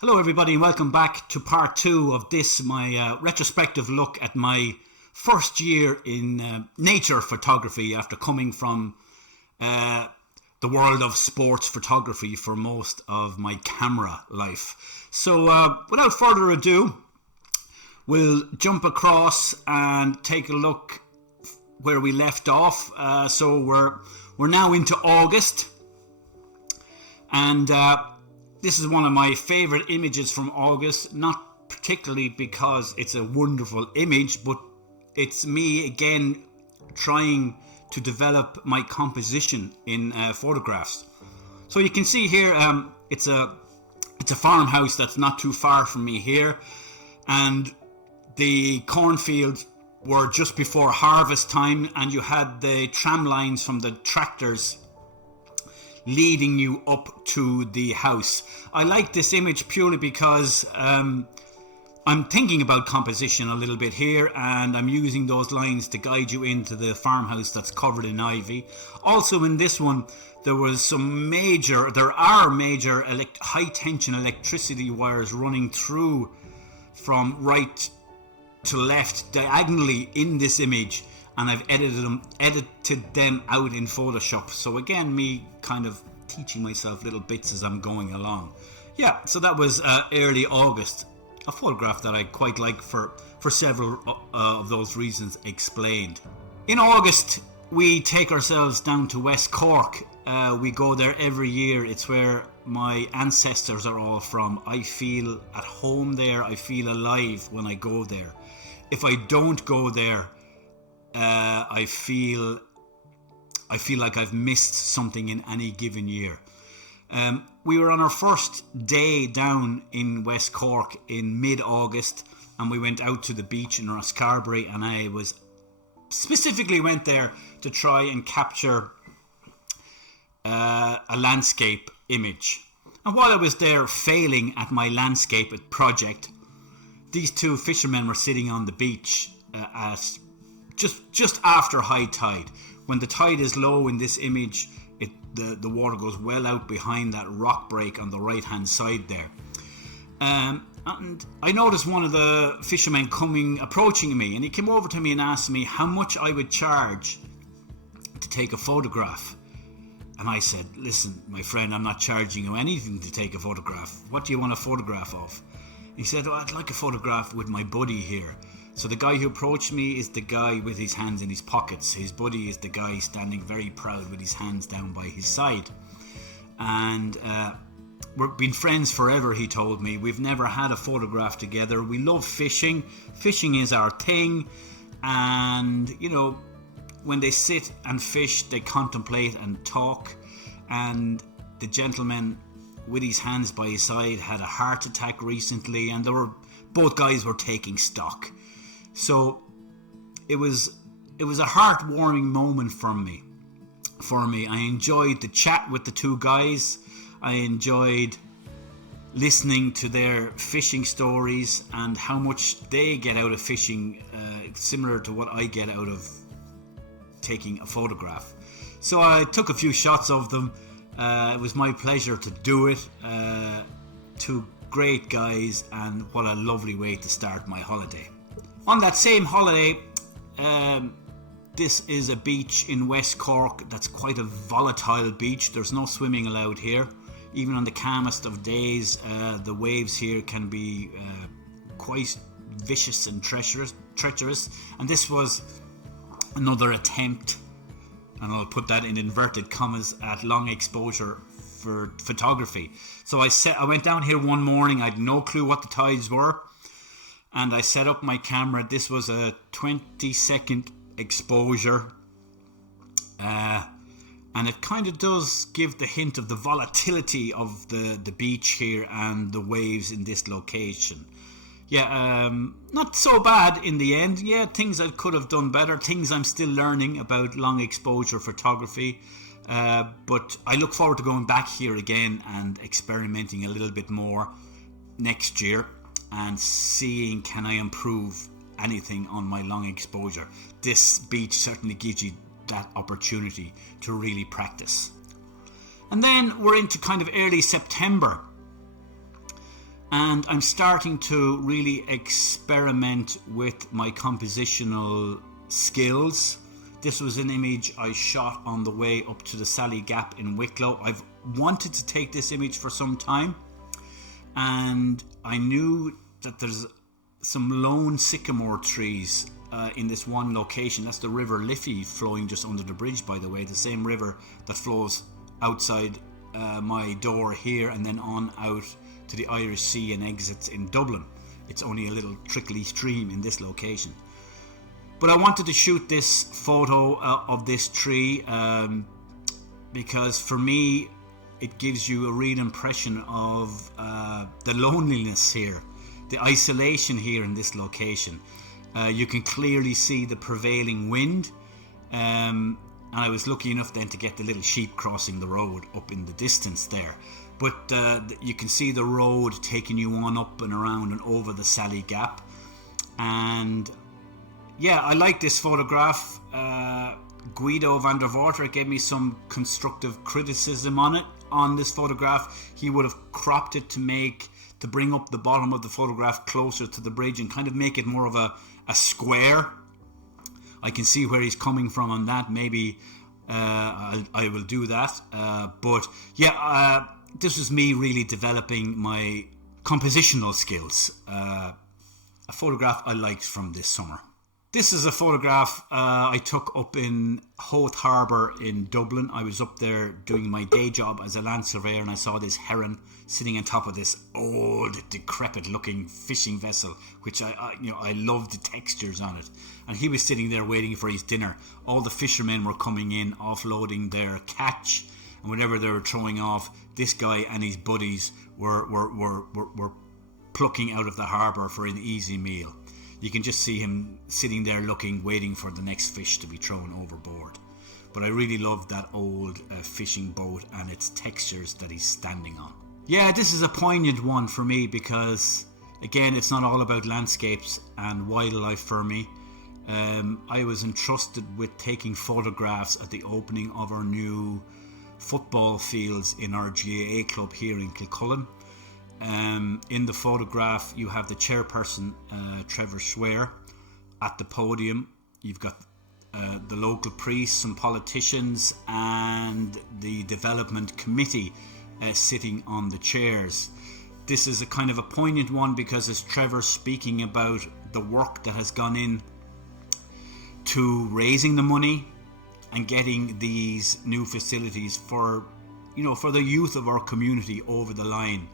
Hello everybody and welcome back to part 2 of this, my retrospective look at my first year in nature photography after coming from the world of sports photography for most of my camera life. So without further ado, we'll jump across and take a look where we left off. So we're now into August, and this is one of my favourite images from August, not particularly because it's a wonderful image, but it's me again trying to develop my composition in photographs. So you can see here, it's a farmhouse that's not too far from me here, and the cornfields were just before harvest time, and you had the tram lines from the tractors leading you up to the house. I like this image purely because I'm thinking about composition a little bit here, and I'm using those lines to guide you into the farmhouse that's covered in ivy. Also in this one, there are major high tension electricity wires running through from right to left diagonally in this image, and I've edited them out in Photoshop. So again, me kind of teaching myself little bits as I'm going along. Yeah, so that was early August, a photograph that I quite like for several of those reasons explained. In August, we take ourselves down to West Cork. We go there every year. It's where my ancestors are all from. I feel at home there. I feel alive when I go there. If I don't go there, I feel like I've missed something in any given year. We were on our first day down in West Cork in mid-August, and we went out to the beach in Rosscarbery, and I specifically went there to try and capture a landscape image. And while I was there failing at my landscape project, these two fishermen were sitting on the beach at just after high tide. When the tide is low in this image, the water goes well out behind that rock break on the right hand side there. And I noticed one of the fishermen approaching me, and he came over to me and asked me how much I would charge to take a photograph. And I said, listen, my friend, I'm not charging you anything to take a photograph. What do you want a photograph of? He said, oh, I'd like a photograph with my buddy here. So the guy who approached me is the guy with his hands in his pockets. His buddy is the guy standing very proud with his hands down by his side. And we've been friends forever, he told me. We've never had a photograph together. We love fishing. Fishing is our thing. And, you know, when they sit and fish, they contemplate and talk. And the gentleman with his hands by his side had a heart attack recently, and both guys were taking stock. So it was a heartwarming moment for me. I enjoyed the chat with the two guys. I enjoyed listening to their fishing stories and how much they get out of fishing, similar to what I get out of taking a photograph. So I took a few shots of them. It was my pleasure to do it. Two great guys, and what a lovely way to start my holiday. On that same holiday, this is a beach in West Cork that's quite a volatile beach. There's no swimming allowed here. Even on the calmest of days, the waves here can be quite vicious and treacherous. And this was another attempt, and I'll put that in inverted commas, at long exposure for photography. So I went down here one morning. I had no clue what the tides were, and I set up my camera. This was a 20-second exposure, and it kind of does give the hint of the volatility of the beach here and the waves in this location. Yeah, not so bad in the end. Yeah, things I could have done better, things I'm still learning about long exposure photography. But I look forward to going back here again and experimenting a little bit more next year and seeing can I improve anything on my long exposure. This beach certainly gives you that opportunity to really practice. And then we're into kind of early September. And I'm starting to really experiment with my compositional skills. This was an image I shot on the way up to the Sally Gap in Wicklow. I've wanted to take this image for some time, and I knew that there's some lone sycamore trees in this one location. That's the River Liffey flowing just under the bridge, by the way, the same river that flows outside my door here and then on out to the Irish Sea and exits in Dublin. It's only a little trickly stream in this location. But I wanted to shoot this photo of this tree because for me it gives you a real impression of the loneliness here, the isolation here in this location. You can clearly see the prevailing wind, and I was lucky enough then to get the little sheep crossing the road up in the distance there. But you can see the road taking you on up and around and over the Sally Gap. And yeah, I like this photograph. Guido van der Water gave me some constructive criticism on this photograph. He would have cropped it to bring up the bottom of the photograph closer to the bridge and kind of make it more of a square. I can see where he's coming from on that. Maybe I will do that. But yeah, this was me really developing my compositional skills. A photograph I liked from this summer. This is a photograph I took up in Howth Harbour in Dublin. I was up there doing my day job as a land surveyor, and I saw this heron sitting on top of this old, decrepit-looking fishing vessel, which I loved the textures on it. And he was sitting there waiting for his dinner. All the fishermen were coming in, offloading their catch, and whenever they were throwing off, this guy and his buddies were plucking out of the harbour for an easy meal. You can just see him sitting there looking, waiting for the next fish to be thrown overboard. But I really love that old fishing boat and its textures that he's standing on. Yeah, this is a poignant one for me because, again, it's not all about landscapes and wildlife for me. I was entrusted with taking photographs at the opening of our new football fields in our GAA club here in Kilcullen. In the photograph you have the chairperson, Trevor Schwer, at the podium. You've got the local priests, some politicians, and the development committee sitting on the chairs. This is a kind of a poignant one because it's Trevor speaking about the work that has gone in to raising the money and getting these new facilities for the youth of our community over the line.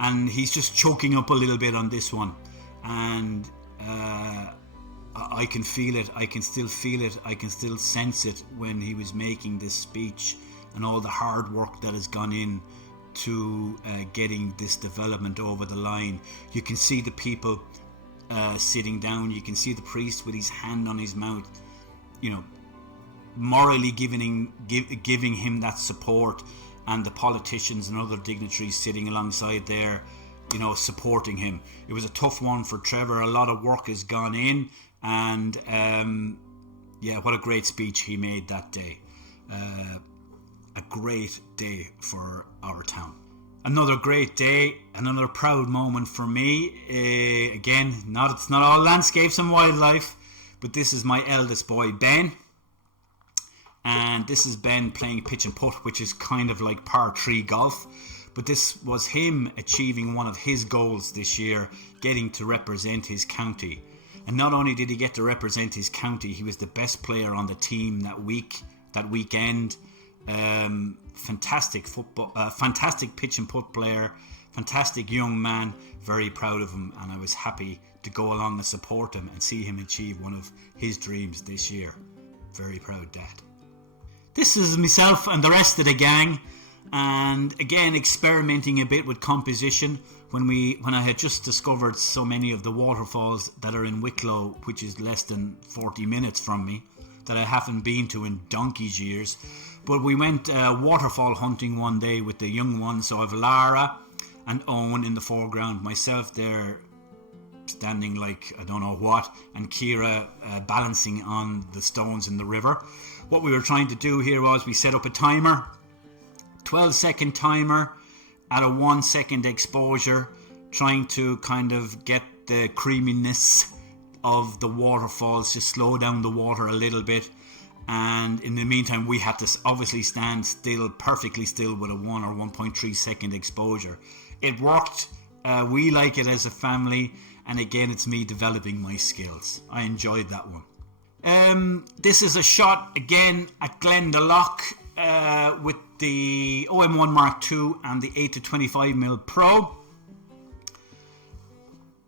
And he's just choking up a little bit on this one, and I can feel it. I can still feel it. I can still sense it when he was making this speech, and all the hard work that has gone in to getting this development over the line. You can see the people sitting down. You can see the priest with his hand on his mouth, morally giving him that support, and the politicians and other dignitaries sitting alongside there, supporting him. It was a tough one for Trevor. A lot of work has gone in, and what a great speech he made that day. A great day for our town. Another great day, another proud moment for me. Again, it's not all landscapes and wildlife, but this is my eldest boy, Ben. And this is Ben playing pitch and putt, which is kind of like par 3 golf. But this was him achieving one of his goals this year, getting to represent his county. And not only did he get to represent his county, he was the best player on the team that weekend. Fantastic football, fantastic pitch and putt player, fantastic young man. Very proud of him, and I was happy to go along and support him and see him achieve one of his dreams this year. Very proud dad. This is myself and the rest of the gang, and again experimenting a bit with composition when I had just discovered so many of the waterfalls that are in Wicklow, which is less than 40 minutes from me, that I haven't been to in donkey's years. But we went waterfall hunting one day with the young ones, so I've Lara and Owen in the foreground, myself there standing like I don't know what, and Kira balancing on the stones in the river. What we were trying to do here was we set up a timer, 12-second timer at a 1-second exposure, trying to kind of get the creaminess of the waterfalls, just slow down the water a little bit. And in the meantime, we had to obviously stand still, perfectly still, with a 1 or 1.3 second exposure. It worked. We like it as a family, and again, it's me developing my skills. I enjoyed that one. This is a shot again at Glen the Lock with the OM1 Mark II and the 8-25mm Pro.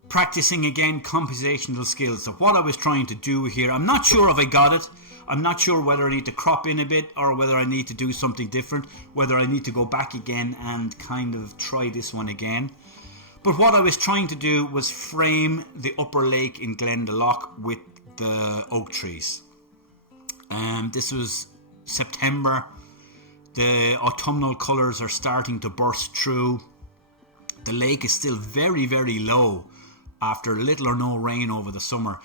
Practicing again compositional skills. So what I was trying to do here, I'm not sure if I got it. I'm not sure whether I need to crop in a bit or whether I need to do something different, whether I need to go back again and kind of try this one again. But what I was trying to do was frame the upper lake in Glen the Lock with the oak trees. This was September. The autumnal colours are starting to burst through. The lake is still very, very low after little or no rain over the summer.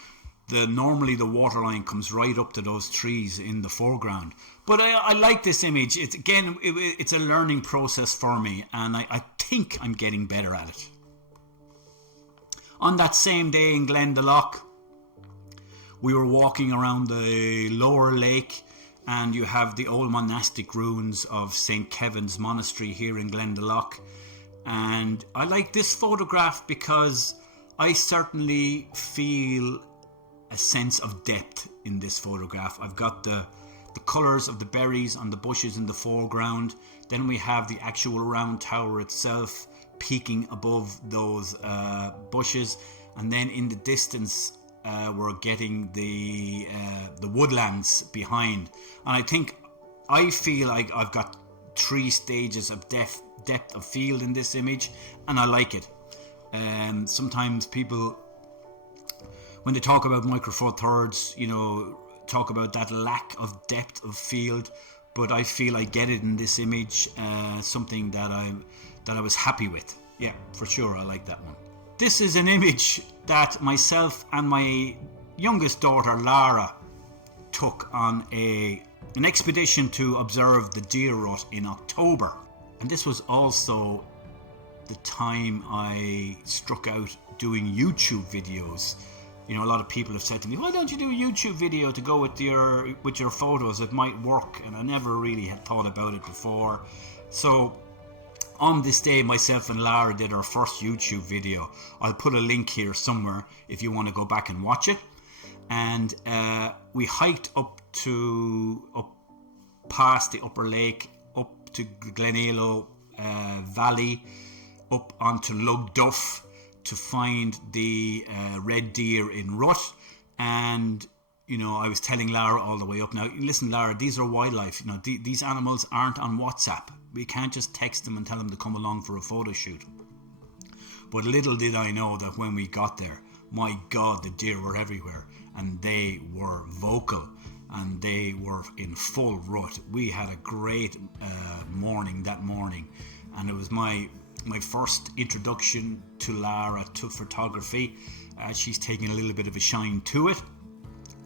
Normally the waterline comes right up to those trees in the foreground. But I like this image. It's a learning process for me, and I think I'm getting better at it. On that same day in Glen the Lock, we were walking around the lower lake, and you have the old monastic ruins of St. Kevin's Monastery here in Glen the Lock. And I like this photograph because I certainly feel a sense of depth in this photograph. I've got the colours of the berries on the bushes in the foreground. Then we have the actual round tower itself peeking above those bushes, and then in the distance we're getting the woodlands behind. And I feel like I've got 3 stages of depth of field in this image, and I like it. Sometimes people, when they talk about Micro Four Thirds, talk about that lack of depth of field, but I feel I get it in this image. Something that I was happy with. Yeah, for sure, I like that one. This is an image that myself and my youngest daughter Lara took on an expedition to observe the deer rut in October, and this was also the time I struck out doing YouTube videos. A lot of people have said to me, why don't you do a YouTube video to go with your photos? It might work. And I never really had thought about it before. So on this day, myself and Lara did our first YouTube video. I'll put a link here somewhere if you want to go back and watch it. And we hiked up past the upper lake, up to Glenello Valley, up onto Lough Duff, to find the red deer in rut. And I was telling Lara all the way up, now listen Lara, these are wildlife, these animals aren't on WhatsApp. We can't just text them and tell them to come along for a photo shoot. But little did I know that when we got there, my God, the deer were everywhere, and they were vocal, and they were in full rut. We had a great morning that morning, and it was my first introduction to Lara to photography. She's taking a little bit of a shine to it.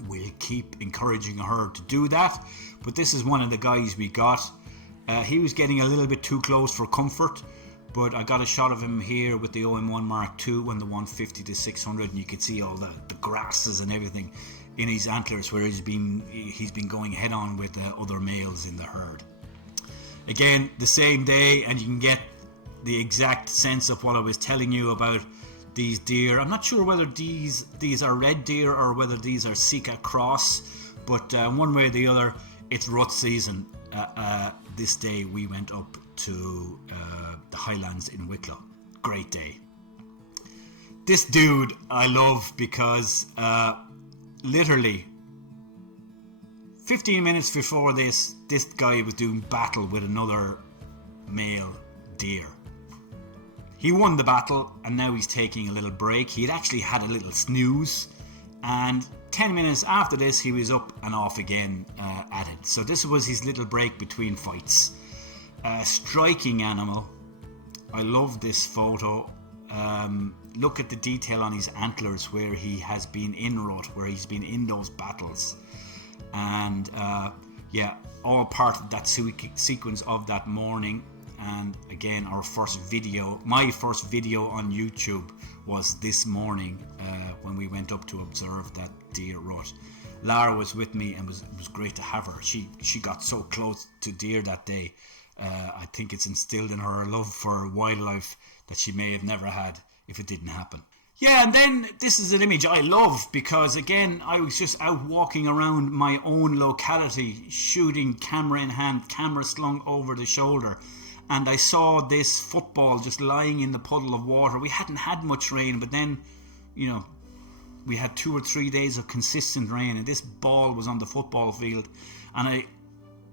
We'll keep encouraging her to do that. But this is one of the guys we got. He was getting a little bit too close for comfort, but I got a shot of him here with the OM1 Mark II and the 150-600, and you could see all the grasses and everything in his antlers, where he's been going head on with other males in the herd. Again, the same day, and you can get the exact sense of what I was telling you about these deer. I'm not sure whether these are red deer or whether these are Sika Cross, but one way or the other, it's rut season. This day we went up to the Highlands in Wicklow. Great day. This dude I love because literally 15 minutes before this guy was doing battle with another male deer. He won the battle, and now he's taking a little break. He'd actually had a little snooze, and 10 minutes after this he was up and off again at it. So this was his little break between fights. Striking animal. I love this photo. Look at the detail on his antlers where he has been in rut, where he's been in those battles. And all part of that sequence of that morning. and again my first video on YouTube was this morning when we went up to observe that deer rut. Lara was with me, and it was great to have her. She got so close to deer that day. I think it's instilled in her a love for wildlife that she may have never had if it didn't happen. Yeah, and then this is an image I love because, again, I was just out walking around my own locality, shooting camera in hand, camera slung over the shoulder, and I saw this football just lying in the puddle of water. We hadn't had much rain, but then, we had 2 or 3 days of consistent rain, and this ball was on the football field, and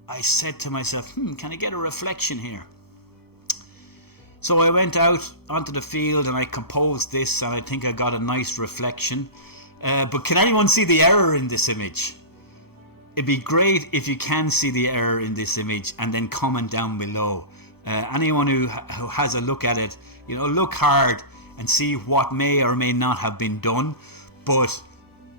I said to myself, can I get a reflection here? So I went out onto the field and I composed this, and I think I got a nice reflection. But can anyone see the error in this image? It'd be great if you can see the error in this image, and then comment down below. Anyone who has a look at it, look hard and see what may or may not have been done. But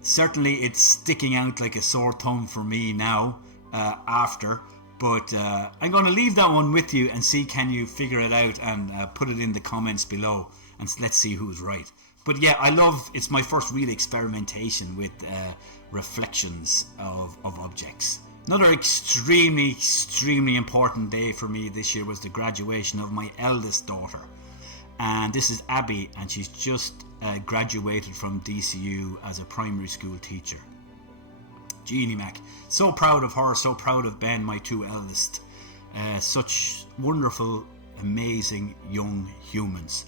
certainly it's sticking out like a sore thumb for me now after. But I'm going to leave that one with you and see, can you figure it out, and put it in the comments below, and let's see who's right. But yeah, it's my first real experimentation with reflections of objects. Another extremely, extremely important day for me this year was the graduation of my eldest daughter. And this is Abby, and she's just graduated from DCU as a primary school teacher. Jeannie Mac. So proud of her, so proud of Ben, my 2 eldest. Such wonderful, amazing young humans.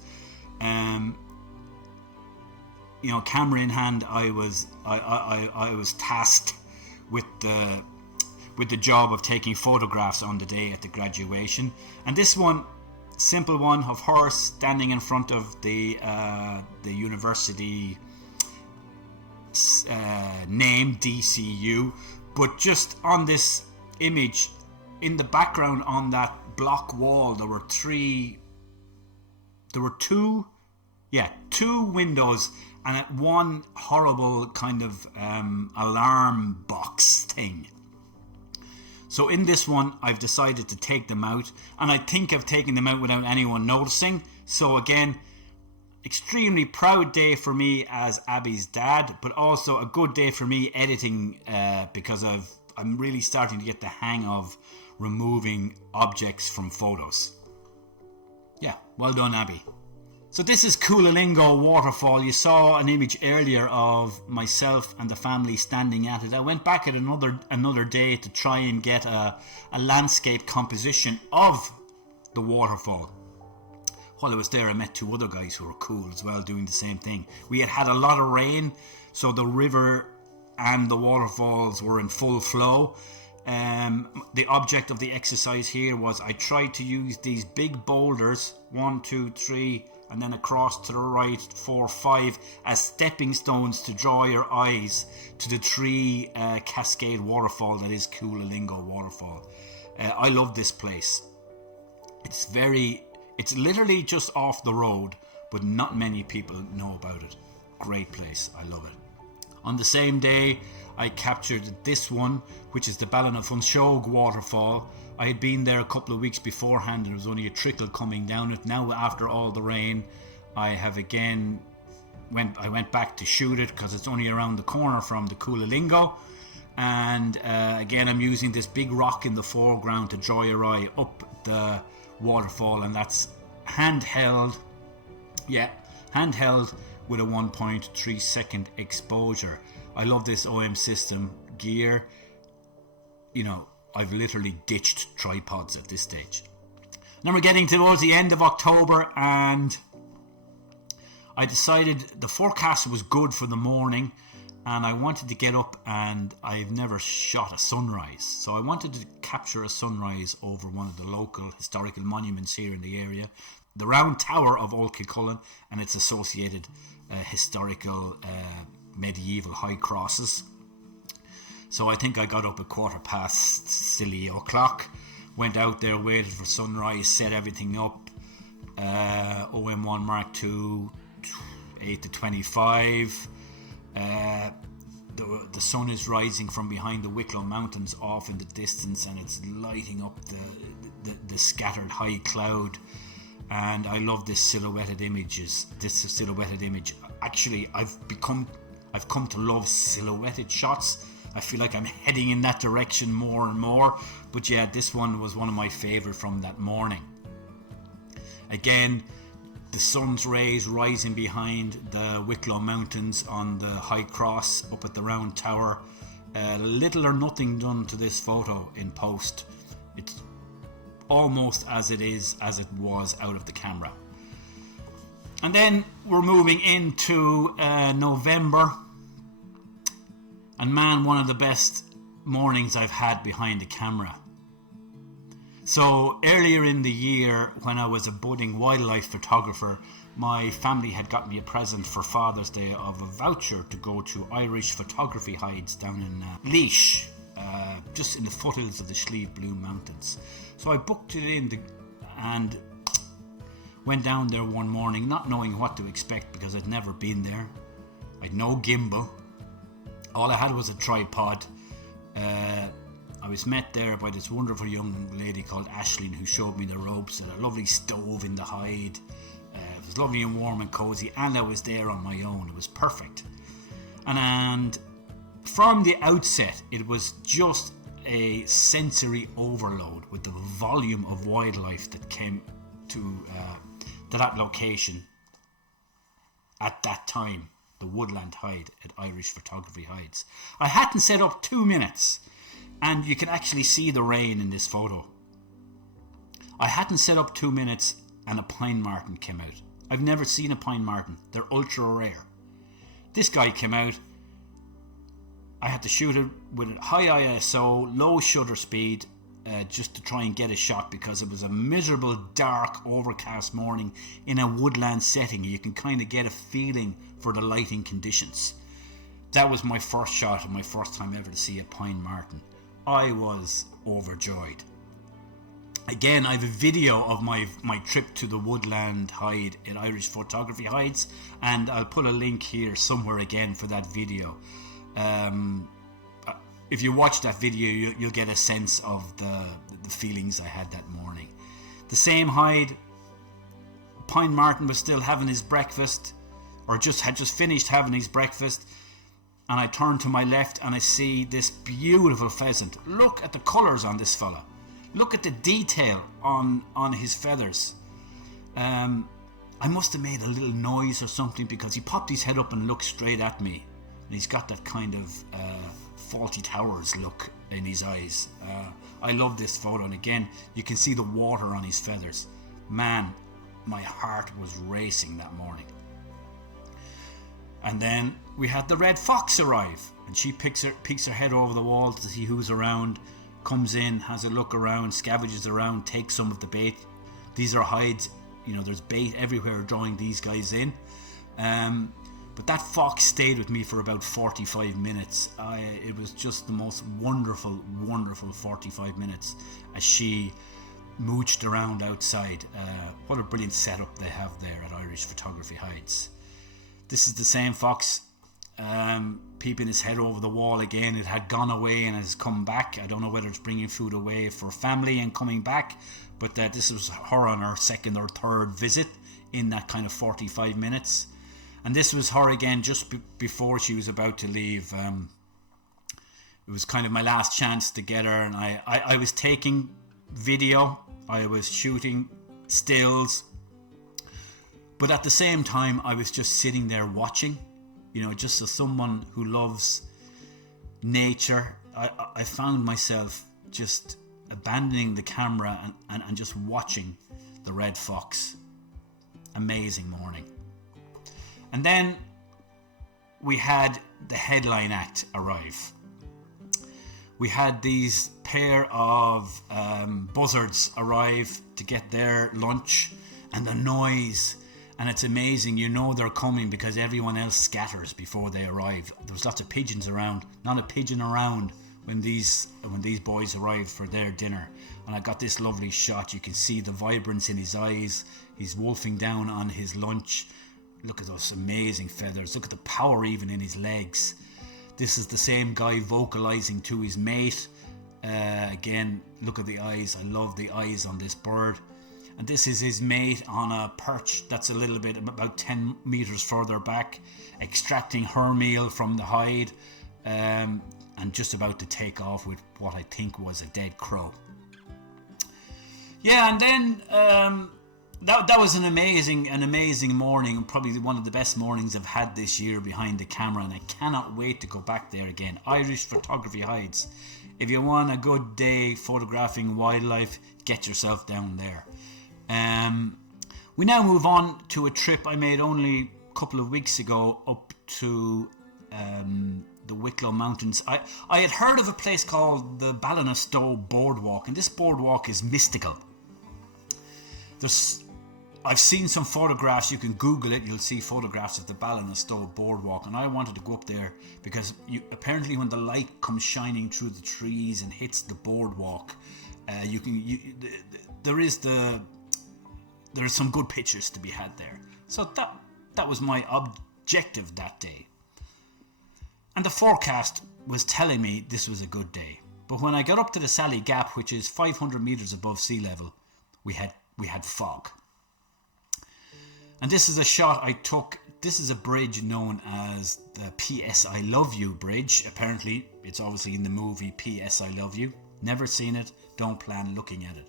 Camera in hand, I was tasked with the job of taking photographs on the day at the graduation. And this one, simple one of her standing in front of the university name, DCU, but just on this image in the background on that block wall there were two windows and one horrible kind of alarm box thing. So in this one I've decided to take them out, and I think I've taken them out without anyone noticing. So again, extremely proud day for me as Abby's dad, but also a good day for me editing because I'm really starting to get the hang of removing objects from photos. Yeah, well done, Abby. So this is Coolalingo Waterfall. You saw an image earlier of myself and the family standing at it. I went back at another day to try and get a landscape composition of the waterfall. While I was there, I met 2 other guys who were cool as well, doing the same thing. We had a lot of rain, so the river and the waterfalls were in full flow. The object of the exercise here was I tried to use these big boulders, 1, 2, 3, and then across to the right, 4, 5, as stepping stones to draw your eyes to the 3 cascade waterfall that is Coolalingo Waterfall. I love this place. It's literally just off the road, but not many people know about it. Great place, I love it. On the same day, I captured this one, which is the Ballinafonshogue waterfall. I had been there a couple of weeks beforehand, and there was only a trickle coming down it. Now, after all the rain, I went back to shoot it because it's only around the corner from the Coolalingo. And again, I'm using this big rock in the foreground to draw your eye up the waterfall, and that's handheld with a 1.3 second exposure. I love this OM system gear. I've literally ditched tripods at this stage. Now we're getting towards the end of October, and I decided the forecast was good for the morning, and I wanted to get up, and I've never shot a sunrise, so I wanted to capture a sunrise over one of the local historical monuments here in the area, the Round Tower of Old Kilcullen and its associated historical medieval high crosses. So I think I got up at o'clock, went out there, waited for sunrise, set everything up, OM1 Mark II, 8 to 25. The sun is rising from behind the Wicklow Mountains off in the distance, and it's lighting up the scattered high cloud. And I love this silhouetted image. Actually, I've come to love silhouetted shots. I feel like I'm heading in that direction more and more. But yeah, this one was one of my favourite from that morning. Again, the sun's rays rising behind the Wicklow Mountains on the high cross up at the round tower. Little or nothing done to this photo in post. It's almost as it was out of the camera. And then we're moving into November. And man, one of the best mornings I've had behind the camera. So earlier in the year, when I was a budding wildlife photographer, my family had got me a present for Father's Day of a voucher to go to Irish photography hides down in Laois, just in the foothills of the Slieve Blue Mountains. So I booked it in and went down there one morning, not knowing what to expect because I'd never been there. I'd no gimbal. All I had was a tripod. I was met there by this wonderful young lady called Aisling, who showed me the ropes and a lovely stove in the hide. It was lovely and warm and cozy, and I was there on my own. It was perfect. And from the outset, it was just a sensory overload with the volume of wildlife that came to that location at that time, the Woodland Hide at Irish Photography Hides. I hadn't set up 2 minutes, and you can actually see the rain in this photo. I hadn't set up 2 minutes and a pine marten came out. I've never seen a pine marten. They're ultra rare. This guy came out. I had to shoot it with a high ISO, low shutter speed, just to try and get a shot because it was a miserable, dark, overcast morning in a woodland setting. You can kind of get a feeling for the lighting conditions. That was my first shot and my first time ever to see a pine marten. I was overjoyed. Again, I have a video of my trip to the Woodland Hide in Irish Photography Hides, and I'll put a link here somewhere again for that video. If you watch that video, you'll get a sense of the feelings I had that morning. The same hide, pine marten was still having his breakfast, or had just finished having his breakfast, and I turn to my left and I see this beautiful pheasant. Look at the colours on this fella. Look at the detail on his feathers. I must have made a little noise or something because he popped his head up and looked straight at me. And he's got that kind of Fawlty Towers look in his eyes. I love this photo, and again, you can see the water on his feathers. Man, my heart was racing that morning. And then we had the red fox arrive, and she peeks her head over the wall to see who's around, comes in, has a look around, scavenges around, takes some of the bait. These are hides, there's bait everywhere drawing these guys in. But that fox stayed with me for about 45 minutes. It was just the most wonderful, wonderful 45 minutes as she mooched around outside. What a brilliant setup they have there at Irish Photography Hides. This is the same fox peeping his head over the wall again. It had gone away and has come back. I don't know whether it's bringing food away for family and coming back, but this was her on her second or third visit in that kind of 45 minutes. And this was her again just before she was about to leave. It was kind of my last chance to get her, and I was taking video, I was shooting stills, but at the same time I was just sitting there watching, just as someone who loves nature. I found myself just abandoning the camera and just watching the red fox. Amazing morning. And then we had the headline act arrive. We had these pair of buzzards arrive to get their lunch, and the noise, and it's amazing, they're coming because everyone else scatters before they arrive. There was lots of pigeons around, not a pigeon around when these boys arrived for their dinner. And I got this lovely shot. You can see the vibrance in his eyes. He's wolfing down on his lunch. Look at those amazing feathers. Look at the power even in his legs. This is the same guy vocalizing to his mate. Again, look at the eyes. I love the eyes on this bird. And this is his mate on a perch that's a little bit, about 10 meters further back, extracting her meal from the hide, and just about to take off with what I think was a dead crow. Yeah, and then that was an amazing morning, probably one of the best mornings I've had this year behind the camera, and I cannot wait to go back there again. Irish Photography Hides. If you want a good day photographing wildlife, get yourself down there. We now move on to a trip I made only a couple of weeks ago up to the Wicklow Mountains. I had heard of a place called the Ballinastow Boardwalk, and this boardwalk is mystical. I've seen some photographs. You can Google it. You'll see photographs of the Ballinastow Boardwalk, and I wanted to go up there because apparently when the light comes shining through the trees and hits the boardwalk, there are some good pictures to be had there. So that was my objective that day. And the forecast was telling me this was a good day. But when I got up to the Sally Gap, which is 500 metres above sea level, we had fog. And this is a shot I took. This is a bridge known as the P.S. I Love You bridge. Apparently, it's obviously in the movie P.S. I Love You. Never seen it, don't plan looking at it.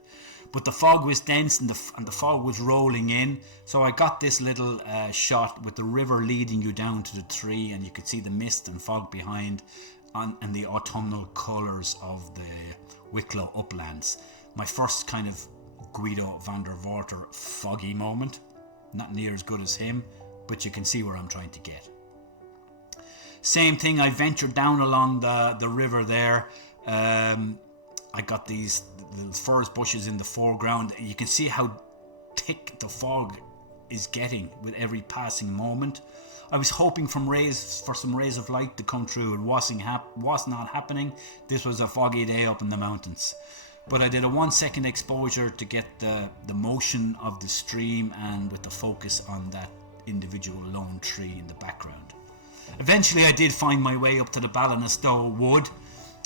But the fog was dense and the fog was rolling in. So I got this little shot with the river leading you down to the tree, and you could see the mist and fog behind and the autumnal colours of the Wicklow uplands. My first kind of Guido van der Water foggy moment. Not near as good as him, but you can see where I'm trying to get. Same thing, I ventured down along the river there. I got these little furze bushes in the foreground. You can see how thick the fog is getting with every passing moment. I was hoping for some rays of light to come through. It was not happening. This was a foggy day up in the mountains. But I did a 1 second exposure to get the motion of the stream and with the focus on that individual lone tree in the background. Eventually I did find my way up to the Ballinastow Wood,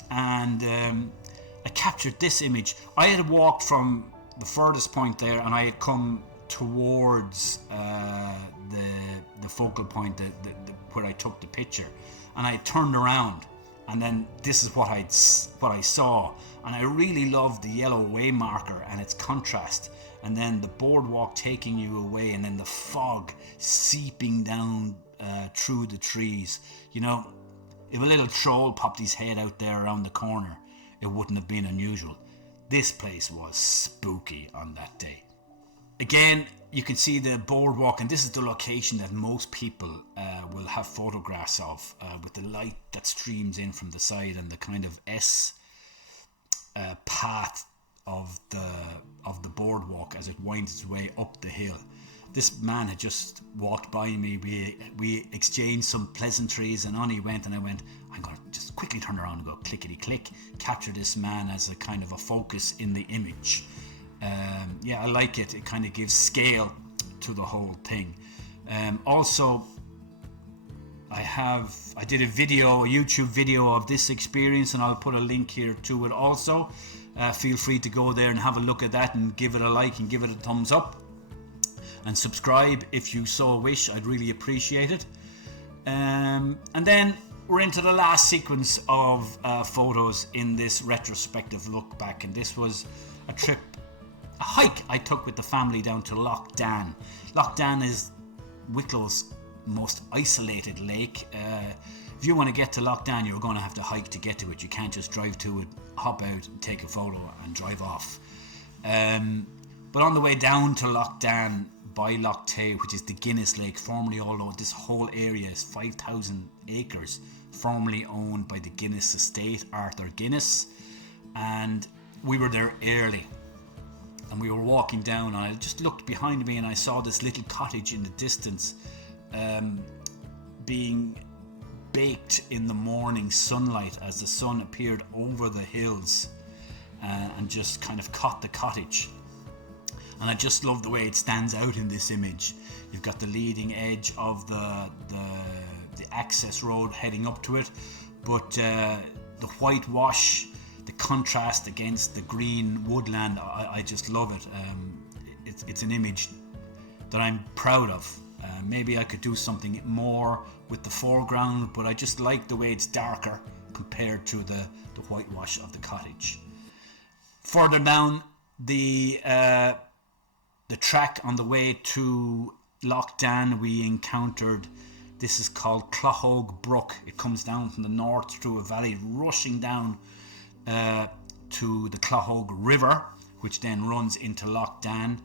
and I captured this image. I had walked from the furthest point there and I had come towards the focal point where I took the picture, and I turned around, and then this is what I saw. And I really loved the yellow way marker and its contrast, and then the boardwalk taking you away, and then the fog seeping down through the trees. You know, if a little troll popped his head out there around the corner, it wouldn't have been unusual. This place was spooky on that day. Again, you can see the boardwalk, and this is the location that most people will have photographs of, with the light that streams in from the side and the kind of path of the boardwalk as it winds its way up the hill. This man had just walked by me. We exchanged some pleasantries, and on he went, and I went, I'm going to just quickly turn around and go clickety click, capture this man as a kind of a focus in the image. I like it. It kind of gives scale to the whole thing. Also, I did a YouTube video of this experience, and I'll put a link here to it also. Feel free to go there and have a look at that and give it a like and give it a thumbs up. And subscribe if you so wish. I'd really appreciate it. And then we're into the last sequence of photos in this retrospective look back. And this was a hike I took with the family down to Lough Dan. Lough Dan is Wicklow's most isolated lake. If you want to get to Lough Dan, you're going to have to hike to get to it. You can't just drive to it, hop out, take a photo and drive off. But on the way down to Lough Dan by Lough Tay, which is the Guinness Lake, formerly, although this whole area is 5,000 acres, formerly owned by the Guinness estate, Arthur Guinness, and we were there early. And we were walking down, and I just looked behind me and I saw this little cottage in the distance being baked in the morning sunlight as the sun appeared over the hills and just kind of caught the cottage. And I just love the way it stands out in this image. You've got the leading edge of the access road heading up to it, but the whitewash, the contrast against the green woodland, I just love it. It's an image that I'm proud of. Maybe I could do something more with the foreground, but I just like the way it's darker compared to the whitewash of the cottage. Further down the track on the way to Lough Dan, we encountered, this is called Clough Brook. It comes down from the north through a valley, rushing down to the Clough River, which then runs into Lough Dan.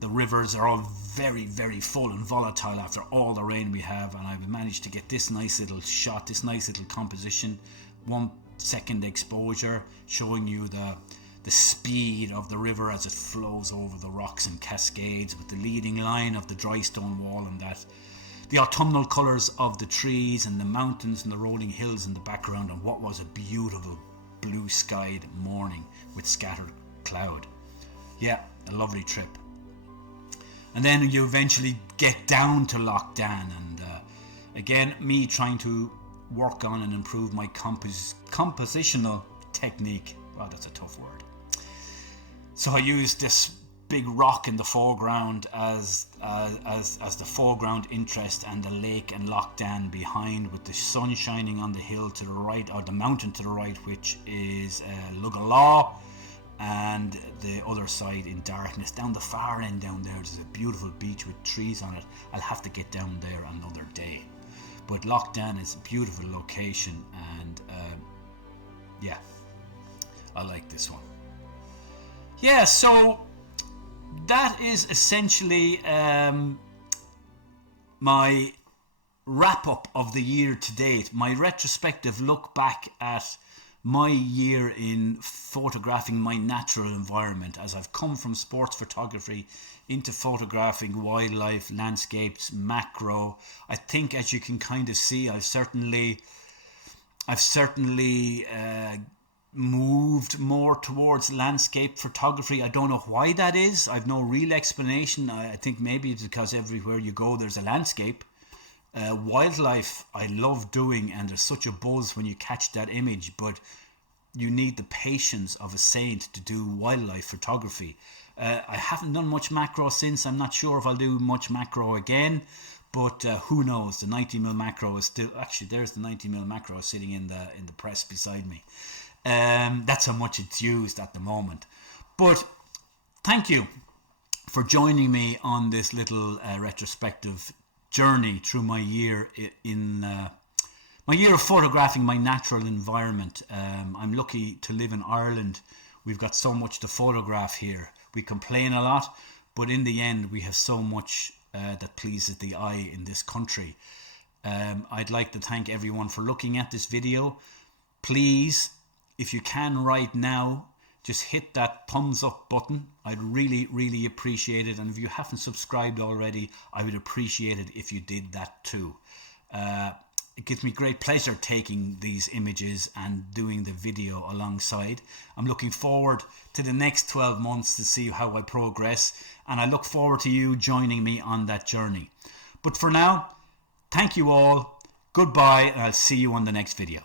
The rivers are all very, very full and volatile after all the rain we have, and I've managed to get this nice little shot, this nice little composition, 1 second exposure, showing you the speed of the river as it flows over the rocks and cascades, with the leading line of the dry stone wall, and that the autumnal colours of the trees and the mountains and the rolling hills in the background, and what was a beautiful blue skied morning with scattered cloud. Yeah, a lovely trip. And then you eventually get down to Lough Dan, and again, me trying to work on and improve my compositional technique. Wow, that's a tough word. So I used this big rock in the foreground as the foreground interest, and the lake and Lough Dan behind, with the sun shining on the hill to the right, or the mountain to the right, which is Lough, and the other side in darkness. Down the far end down there's a beautiful beach with trees on it. I'll have to get down there another day. But Lough Dan is a beautiful location, and yeah, I like this one. Yeah, so that is essentially my wrap up of the year to date, my retrospective look back at my year in photographing my natural environment, as I've come from sports photography into photographing wildlife, landscapes, macro. I think, as you can kind of see, I've certainly moved more towards landscape photography. I don't know why that is. I've no real explanation. I think maybe it's because everywhere you go there's a landscape. Wildlife I love doing, and there's such a buzz when you catch that image, but you need the patience of a saint to do wildlife photography. I haven't done much macro since. I'm not sure if I'll do much macro again, but who knows. The 90mm macro is still, actually there's the 90mm macro sitting in the press beside me. That's how much it's used at the moment. But thank you for joining me on this little retrospective journey through my year my year of photographing my natural environment. I'm lucky to live in Ireland. We've got so much to photograph here. We complain a lot, but in the end we have so much that pleases the eye in this country. I'd like to thank everyone for looking at this video. Please, if you can right now, just hit that thumbs up button. I'd really, really appreciate it. And if you haven't subscribed already, I would appreciate it if you did that too. It gives me great pleasure taking these images and doing the video alongside. I'm looking forward to the next 12 months to see how I progress, and I look forward to you joining me on that journey. But for now, thank you all, goodbye, and I'll see you on the next video.